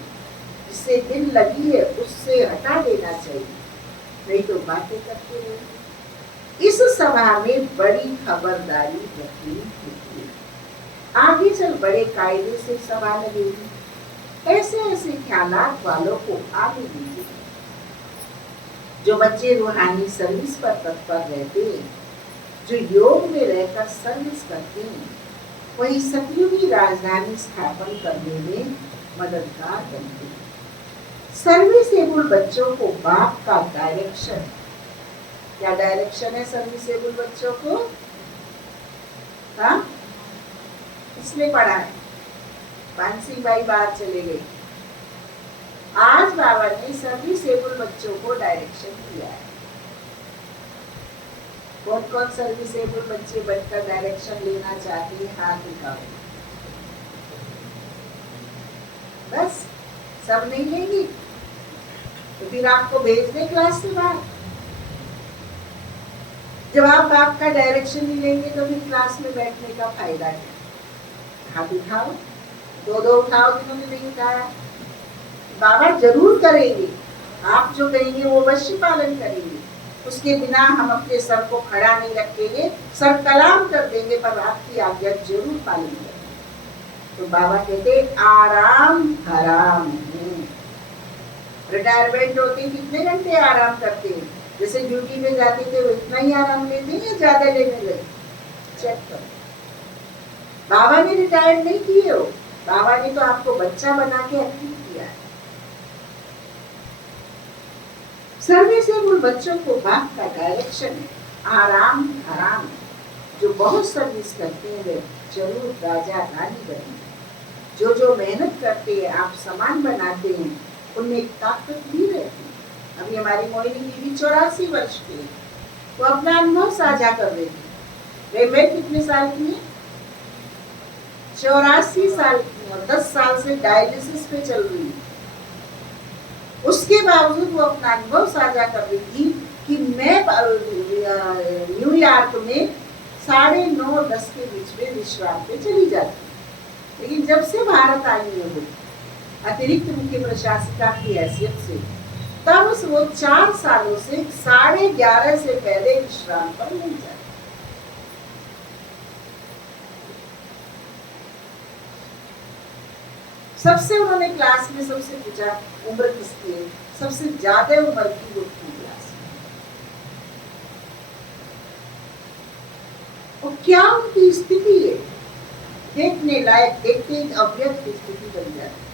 जिससे दिल लगी है उससे हटा देना चाहिए, नहीं तो बातें करते रहेंगे। इस सभा में बड़ी खबरदारी रखनी होती है, आगे चल बड़े कायदे से सभा लगेगी, ऐसे ऐसे ख्यालात वालों को आगे दीजिए। जो बच्चे रूहानी सर्विस पर तत्पर रहते हैं, जो योग में रहकर सर्विस करते हैं, वही सतयुगी राजधानी स्थापन करने में मददगार बनते हैं। सर्विसेबल बच्चों को बाप का डायरेक्शन, क्या डायरेक्शन है सर्विसेबल बच्चों को? हाँ, इसने पढ़ा है, पानसी भाई बाहर चले गए। आज बाबा ने सर्विसेबल बच्चों को डायरेक्शन दिया है। कौन कौन सर्विसेबल बच्चे बनकर डायरेक्शन लेना चाहते हैं, हाथ दिखाओ। बस सब नहीं लेंगी तो फिर आपको भेज दे क्लास से बाहर। जब आप आपका डायरेक्शन नहीं लेंगे तो फिर क्लास में बैठने का फायदा क्या? हाथ उठाओ, दो उठाओ, जिन्होंने नहीं उठाया। बाबा जरूर करेंगे, आप जो कहेंगे वो अवश्य पालन करेंगे, उसके बिना हम अपने सर को खड़ा नहीं रखेंगे, सर कलाम कर देंगे, पर आपकी आज्ञा जरूर पालन करेंगे। तो बाबा कहते आराम हराम है। रिटायरमेंट होते कितने घंटे आराम करते हैं? जैसे ड्यूटी में जाते थे वो इतना ही आराम लेते हैं या ज्यादा लेने लगे? चेक करो। बाबा ने रिटायर नहीं किए हो, बाबा ने तो आपको बच्चा बना के एक्टिव किया है। सर्विसेबल बच्चों को बाप का डायरेक्शन है, आराम हराम। जो बहुत सर्विस करते हैं वे जरूर राजा रानी बनेंगे। जो मेहनत करते हैं, आप सामान बनाते हैं, उनमें ताकत भी रहती है। अभी हमारी मोहिनी दीदी 84 वर्ष की है, वो अपना अनुभव साझा कर रही थी। वे कितने साल की है? 84 साल की, और 10 साल से डायलिसिस पे चल रही है। उसके बावजूद वो अपना अनुभव साझा कर रही थी कि मैं न्यूयॉर्क में 9:30-10 के बीच में विश्राम पे चली जाती, लेकिन जब से भारत आई है वो अतिरिक्त मुख्य प्रशासिका की हैसियत से, तब वो 4 सालों से 11:30 से पहले विश्राम पर नहीं जाती। सबसे उन्होंने क्लास में सबसे पूछा उम्र किसकी है, सबसे ज्यादा उम्र की वो थी क्लास में। और क्या उनकी स्थिति है, देखने लायक, देखते ही अव्यक्त स्थिति बन जाती।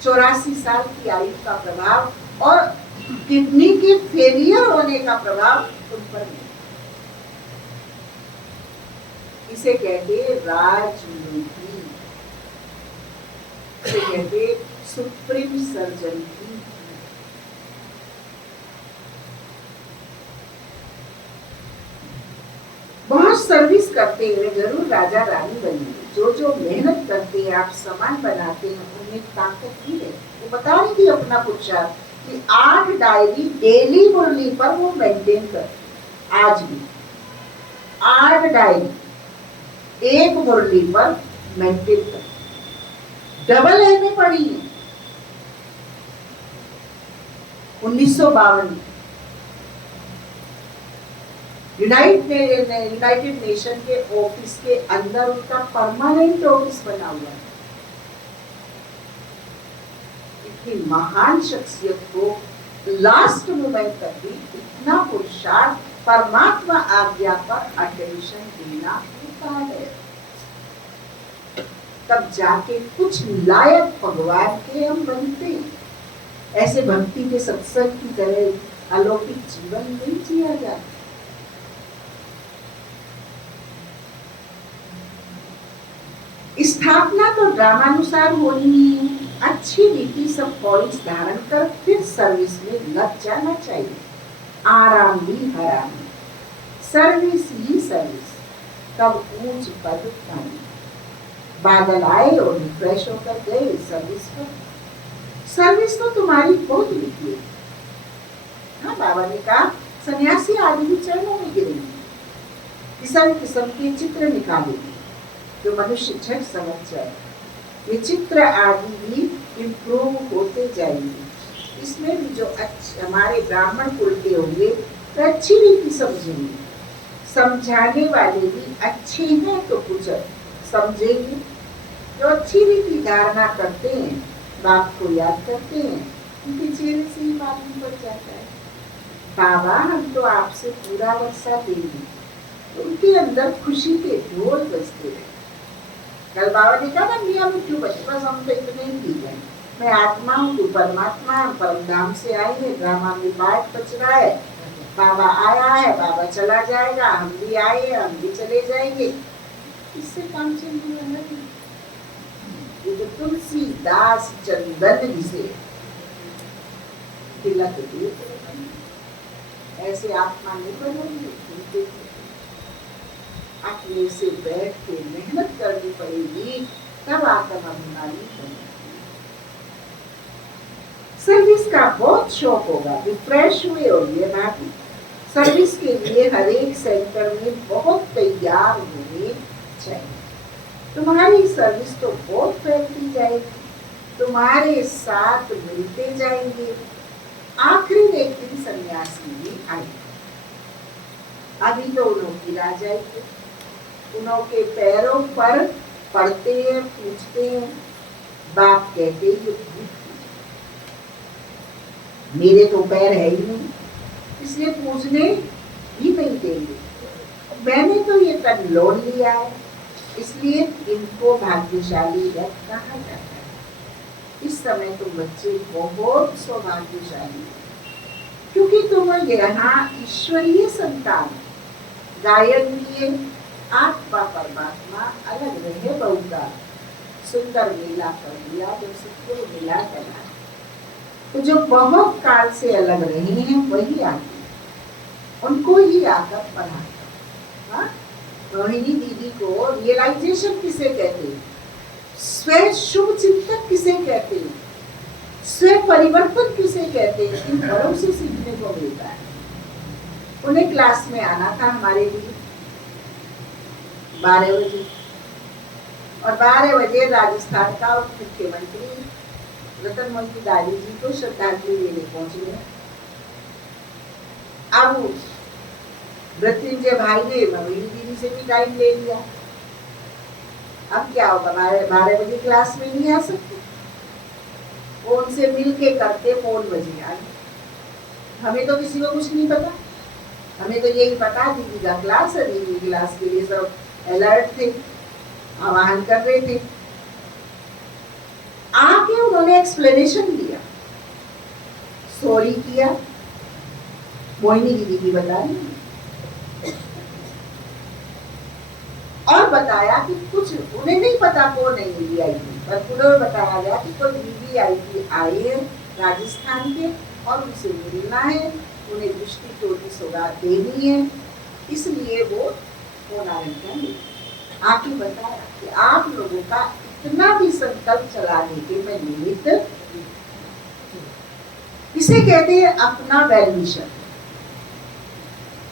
84 साल की आयु का प्रभाव और किडनी के फेलियर होने का प्रभाव उन पर नहीं। इसे कहते राजनीति, इसे कहते सुप्रीम सर्जन की। बहुत सर्विस करते हैं, जरूर राजा रानी बनेंगे। जो मेहनत करते हैं, आप सामान बनाते हैं, उनमें ताकत भी है। वो बता रही थी अपना पुरुषार्थ कि 8 डायरी डेली मुरली पर वो मेंटेन करते। आज भी 8 डायरी एक मुरली पर मेंटेन करते। डबल एमए पढ़ी है 1952। यूनाइटेड नेशन के ऑफिस के अंदर उनका परमानेंट ऑफिस बना हुआ है। इतनी महान शख्सियत को लास्ट मोमेंट तक भी इतना पुरुषार्थ, परमात्मा आज्ञा पर अटेंशन देना होता है, तब जाके कुछ लायक भगवान के हम बनते हैं। ऐसे भक्ति के सत्संग की तरह अलौकिक जीवन नहीं जिया जाता। स्थापना तो ड्रामानुसार होनी है। अच्छी रीति सब पॉइंट्स धारण कर फिर सर्विस में लग जाना चाहिए। आराम भी हराम, सर्विस ही सर्विस, तब ऊंच पद पानी। बादल आए और रिफ्रेश होकर गए सर्विस पर। सर्विस तो तुम्हारी बहुत लिखी है। हाँ, बाबा ने कहा सन्यासी आदमी चरणों में गिरेंगे, किस्म किस्म के चित्र निकालेंगे जो मनुष्य झट समझ जाए। ये चित्र आदि भी इम्प्रूव होते जाएंगे। इसमें भी जो अच्छे हमारे ब्राह्मण कुल के होंगे तो अच्छी रीति समझेंगे, समझाने वाले भी अच्छे हैं तो कुछ समझेंगे। जो अच्छी रीति धारणा करते हैं, बाप को याद करते हैं, उनके चेहरे से ही मालूम पड़ जाता है बाबा हम तो आपसे पूरा वर्षा देंगे। उनके अंदर खुशी के ढोल बजते रहे। कल बाबा ने कहा ना मियाँ मिट्टू बच्चे बस हम तो इतने ही दी गए, मैं आत्मा हूँ तू परमात्मा, परमधाम से आई है, ड्रामा में पार्ट बच रहा है, बाबा आया है, बाबा चला जाएगा, हम भी आए हैं, हम भी चले जाएंगे, इससे काम चल रहा है। ये जो तुलसीदास चंदन जिसे तिलक दिए ऐसे आत्मा नहीं बनोगी। अपने से बैठ के मेहनत करनी पड़ेगी, तब आत्मा अभिमानी बनेगी। सर्विस का बहुत शौक होगा, रिफ्रेश हुए होंगे भाभी। सर्विस के लिए हर एक सेंटर में बहुत तैयार होने चाहिए। तुम्हारी सर्विस तो बहुत फैलती जाएगी, तुम्हारे साथ मिलते जाएंगे। आखिरी एक दिन सन्यासी भी आए। अभी तो उन्होंने गिरा जाएंगे, उनके पैरों पर पड़ते हैं, पूछते हैं। बाप कहते हैं मेरे तो पैर है ही नहीं, इसलिए पूछने भी नहीं देंगे। मैंने तो ये तन लोन लिया है, इसलिए इनको भाग्यशाली कहा जाता है। इस समय तुम बच्चे बहुत सौभाग्यशाली हो, क्योंकि तुम यहाँ ईश्वरीय संतान। गायन किए, आत्मा परमात्मा अलग रहे बहुता, सुंदर लीला कर दिया, जब सबको मिला करना। तो जो बहुत काल से अलग रहे हैं वही आगे, उनको ही आकर पढ़ा। रोहिणी दीदी को रियलाइजेशन किसे कहते हैं, स्व शुभ चिंतन किसे कहते हैं, स्व परिवर्तन किसे कहते हैं, इन बड़ों से सीखने को मिलता है। उन्हें क्लास में आना था हमारे लिए 12 बजे, और 12 बजे राजस्थान का उप मुख्यमंत्री रतन मोहन दादी जी को श्रद्धांजलि देने पहुंचे। अब मृत्युंजय भाई ने रोहिणी दीदी से भी टाइम ले लिया। अब क्या होगा, 12 बजे क्लास में नहीं आ सकते, फोन से मिल के करते, फोन बजे आए। हमें तो किसी को कुछ नहीं पता, हमें तो यही पता दीदी का क्लास है, दीदी क्लास के लिए सब अलर्ट थे, आह्वान कर रहे थे। आके उन्होंने एक्सप्लेनेशन दिया, सॉरी किया, मोहिनी दीदी की बता रही, और बताया कि कुछ उन्हें नहीं पता कौन है वीवीआईपी, पर उन्हें बताया गया कि कोई वीवीआईपी आए हैं राजस्थान के और उनसे मिलना है, उन्हें दृष्टि की सौगात देनी है, इसलिए वो फोन आने आके बताया कि आप लोगों का इतना भी संकल्प चलाने के मैं निमित्त, इसे कहते हैं अपना वेलविशर,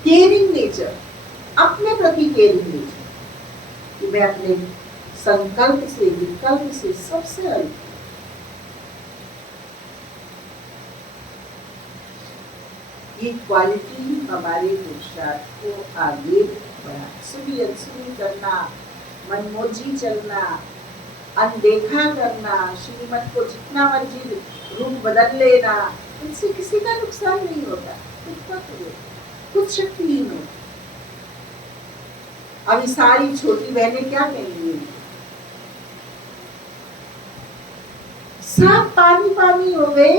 केयरिंग नेचर, अपने प्रति केयरिंग नेचर, कि मैं अपने संकल्प से विकल्प से सबसे अलग। ये क्वालिटी हमारे पुरुषार्थ को आगे बढ़ा। सुनी अनसुनी करना, मनमोजी चलना, अनदेखा करना, श्रीमत को जितना मर्जी रूप बदल लेना, इनसे किसी का नुकसान नहीं होता, कुछ शक्तिहीन होता। अभी सारी छोटी बहनें क्या कहेंगी, सब पानी पानी हो गए,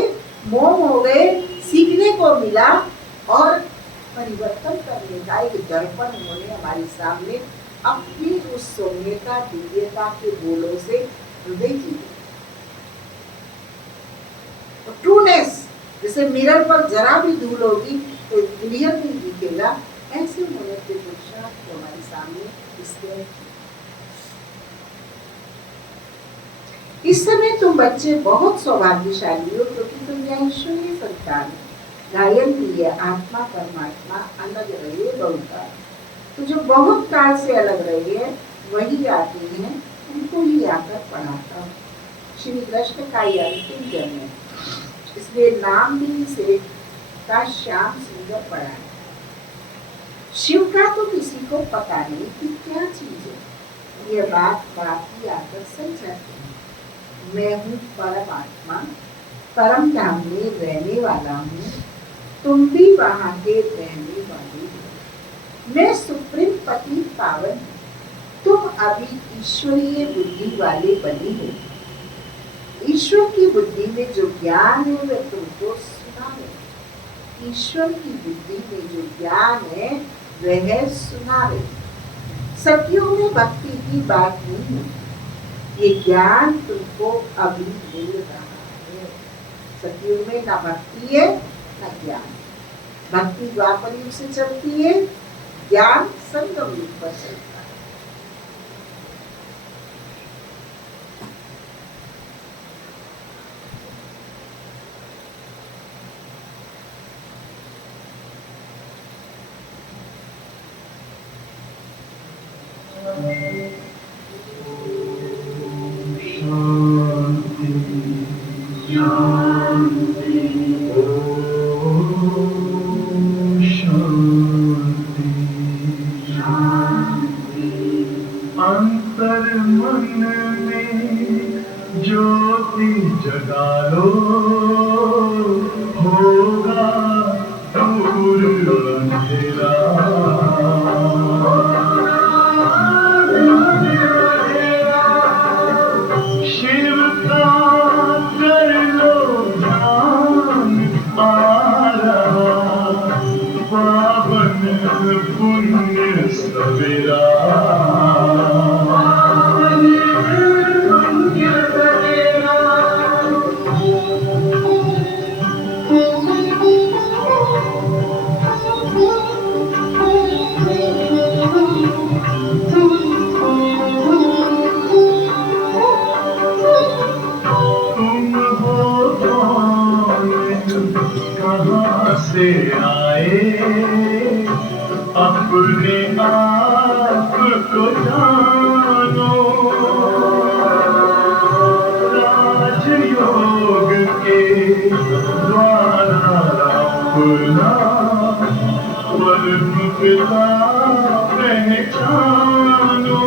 मोम हो गए, सीखने को मिला और परिवर्तन करने का एक दर्पण उन्होंने हमारे सामने अपनी उस सौम्यता दिव्यता के बोलों से हृदय की। ट्रूनेस, जैसे मिरर पर जरा भी धूल होगी तो क्लियर नहीं दिखेगा, ऐसे होने के पुरुषार्थ हमारे सामने इसके। इस समय तुम बच्चे बहुत सौभाग्यशाली हो, क्योंकि तुम यहाँ ईश्वरीय संतान हो। गायन की है आत्मा परमात्मा अलग रहे बहुकाल। तो जो बहुत काल से अलग रहे हैं वही आते हैं, उनको ही आकर पढ़ाता हूँ। श्री कृष्ण का ये अंतिम जन्म है, इसलिए नाम भी इसे का श्याम सुंदर पड़ा है। शिव का तो किसी को पता नहीं कि क्या चीज है, ये बात ही आकर सच जाती है। मैं हूँ परमात्मा, परम धाम में रहने वाला हूँ, तुम भी वहां के रहने वाले हो। मैं सुप्रीम पति पावन हूँ, तुम अभी ईश्वरीय बुद्धि वाले बने हो। ईश्वर की बुद्धि में जो ज्ञान है वह तुमको सुना है। ईश्वर की बुद्धि में जो ज्ञान है वह सुना है। सत्यों में भक्ति की बात नहीं है, ये ज्ञान तुमको अभी मिल रहा है। सत्युग में ना भक्ति है ना ज्ञान। भक्ति द्वापर युग से चलती है, ज्ञान संगम युग पर चलता है। अंतर मन में ज्योति जगा लो, होगा दूर अंधेरा। शिव का कर लो ध्यान, आ रहा पावन पुण्य सवेरा। से आए अपने आप को जानो, राजयोग के द्वारा अपना परम पिता पहचानो।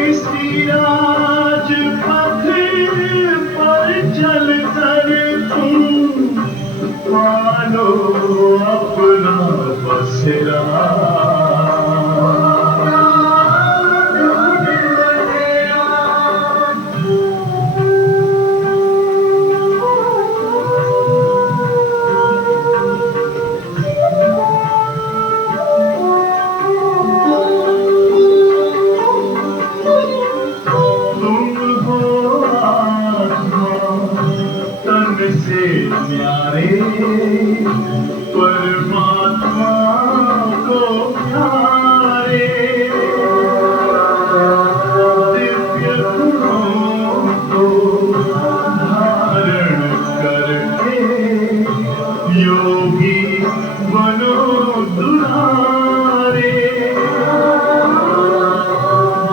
इसी राजपथ पर चलकर मानो अपना बसेरा। तुम हो आत्मा तन से न्यारे, परमात्मा को प्यारे। दिव्य गुणों को धारण करके योगी बनो दुलारे।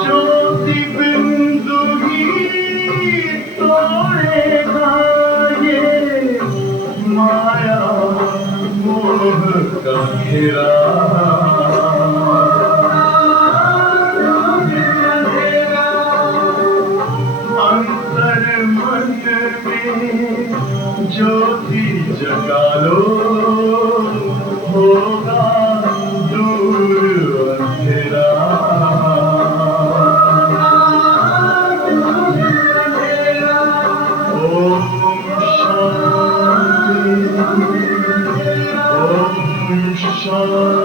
ज्योति बिंदु ही तोड़ेगा ये माया मोह का घेरा। अंतर मन में ज्योति जगा लो, होगा दूर अंधेरा। ओम शांति, ओम शांति।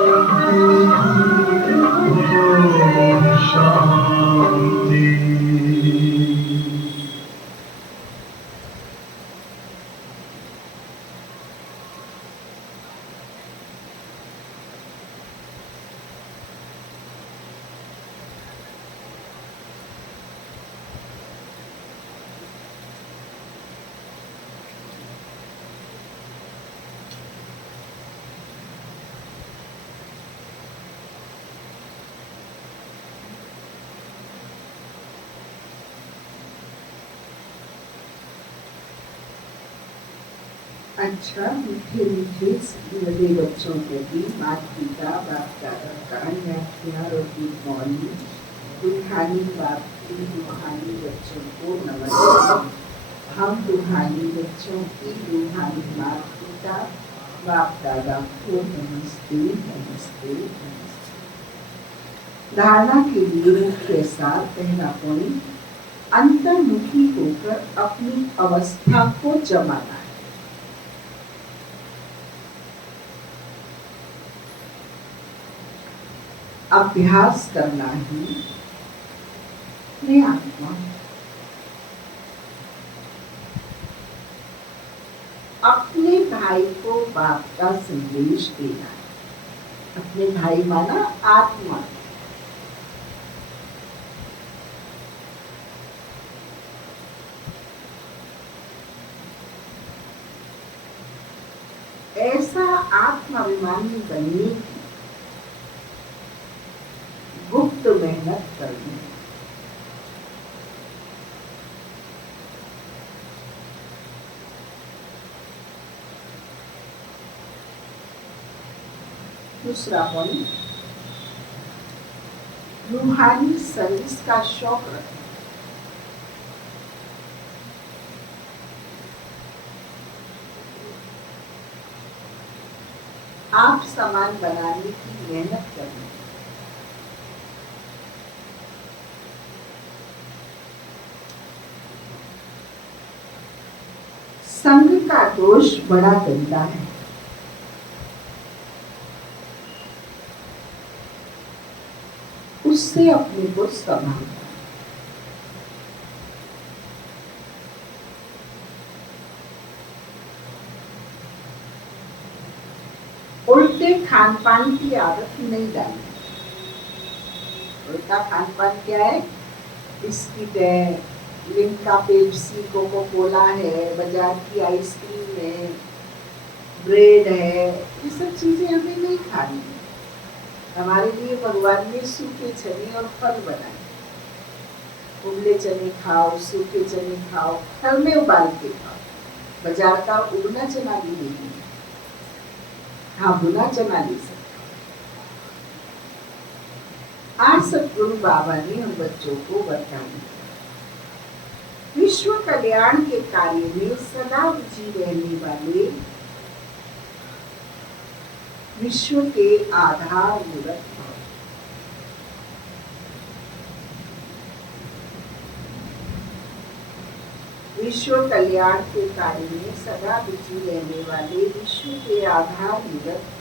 अच्छा, मीठे मीठे लगे बच्चों को भी माता पिता बाप दादा का प्यार और गुड मॉर्निंग। रूहानी बाप की रूहानी बच्चों को नमस्ते। हम रूहानी बच्चों की रूहानी माता पिता बाप दादा को नमस्ते नमस्ते नमस्ते। धारणा के लिए मुख्य साथ पहला पॉइंट, अंतर्मुखी होकर अपनी अवस्था को जमाना है। अभ्यास करना ही आत्मा। अपने भाई को बाप का संदेश देना है। अपने भाई माना आत्मा। ऐसा आत्माभिमानी बनने की गुप्त मेहनत करनी। दूसरा पॉइंट, रूहानी सर्विस का शौक रखना। आप सामान बनाने की मेहनत करनी। संग का दोष बड़ा गंदा है। उससे अपने को संभालना। उल्टे खान पान की आदत नहीं डालनी। उल्टा खान पान क्या है? बिस्किट है, लिम्का, पेप्सी, कोको कोला है, बाजार की आइसक्रीम है, ब्रेड है, ये सब चीजें हमें नहीं खानी। हमारे लिए भगवान ने सूखे चने और फल बनाए। उबले चने खाओ, सूखे चने खाओ, फल में उबाल के खाओ। बाजार का उबला चना भी नहीं, हाँ भुना चना ले सकते। आज सतगुरु बाबा ने उन बच्चों को बताया, विश्व कल्याण के कार्य में सदा रुचि रहने वाले विश्व के आधार मूर्त भव। विश्व कल्याण के कार्य में सदा रुचि रहने वाले विश्व के आधार मूर्त भव।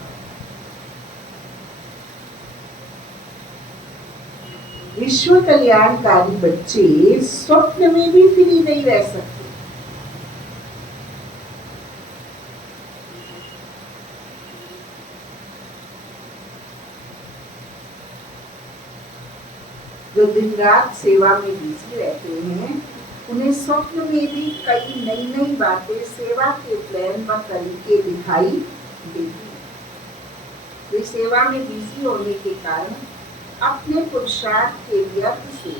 विश्व कल्याणकारी बच्चे स्वप्न में भी फ्री नहीं रह सकते। जो दिन रात सेवा में बिजी रहते हैं, उन्हें स्वप्न में भी कई नई नई बातें, सेवा के प्लान व तरीके दिखाई देती हैं। वे सेवा में बिजी होने के कारण अपने पुरुषार्थ के व्यर्थ से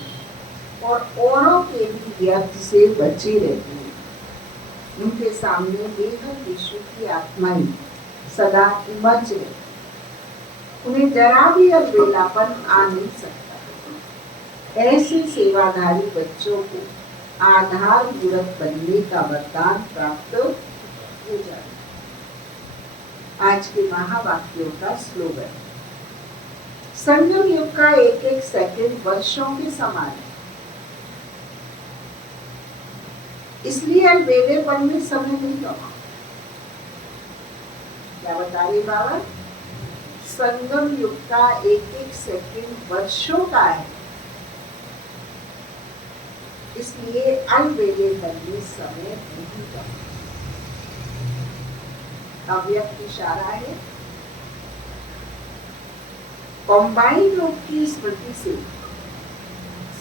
और औरों के भी व्यर्थ से बचे रहते हैं। उनके सामने बेहद विश्व की आत्माएं सदा इमर्ज रहती, उन्हें जरा भी अलबेलापन आ नहीं सकता। ऐसे सेवाधारी बच्चों को आधार मूर्त बनने का वरदान प्राप्त हो जाए। आज के महावाक्यों का स्लोगन, संगम युग का एक एक सेकंड वर्षों के समान है, इसलिए अलबेलेपन में समय नहीं गवाओ। क्या बता रहे बाबा? संगम युग का एक एक सेकंड वर्षों का है, इसलिए अलबेलेपन में समय नहीं गवाओ। अव्यक्त इशारा है। कॉम्बाइंड रूप की स्मृति से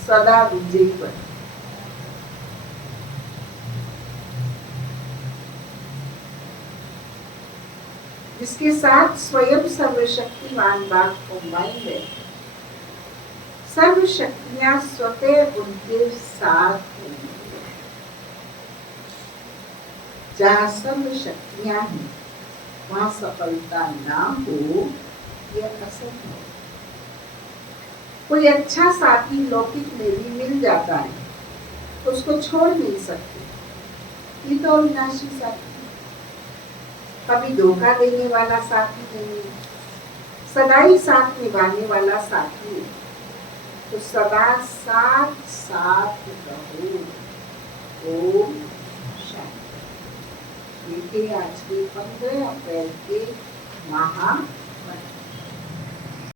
सदा विजयी बने। जिसके साथ स्वयं सर्वशक्तिमान बाप कॉम्बाइंड है, सर्व शक्तियां स्वतः उनके साथ होंगी। जहाँ सब शक्तियां हैं वहाँ सफलता ना हो यह असंभव है। कोई अच्छा साथी लौकिक में भी मिल जाता है तो उसको छोड़ नहीं सकते, ये तो अविनाशी साथी है। कभी धोखा देने वाला साथी नहीं है, सदा ही साथ निभाने वाला साथी है। तो सदा साथ साथ रहो। ओम शांति। ये थे आज के 15 अप्रैल के महा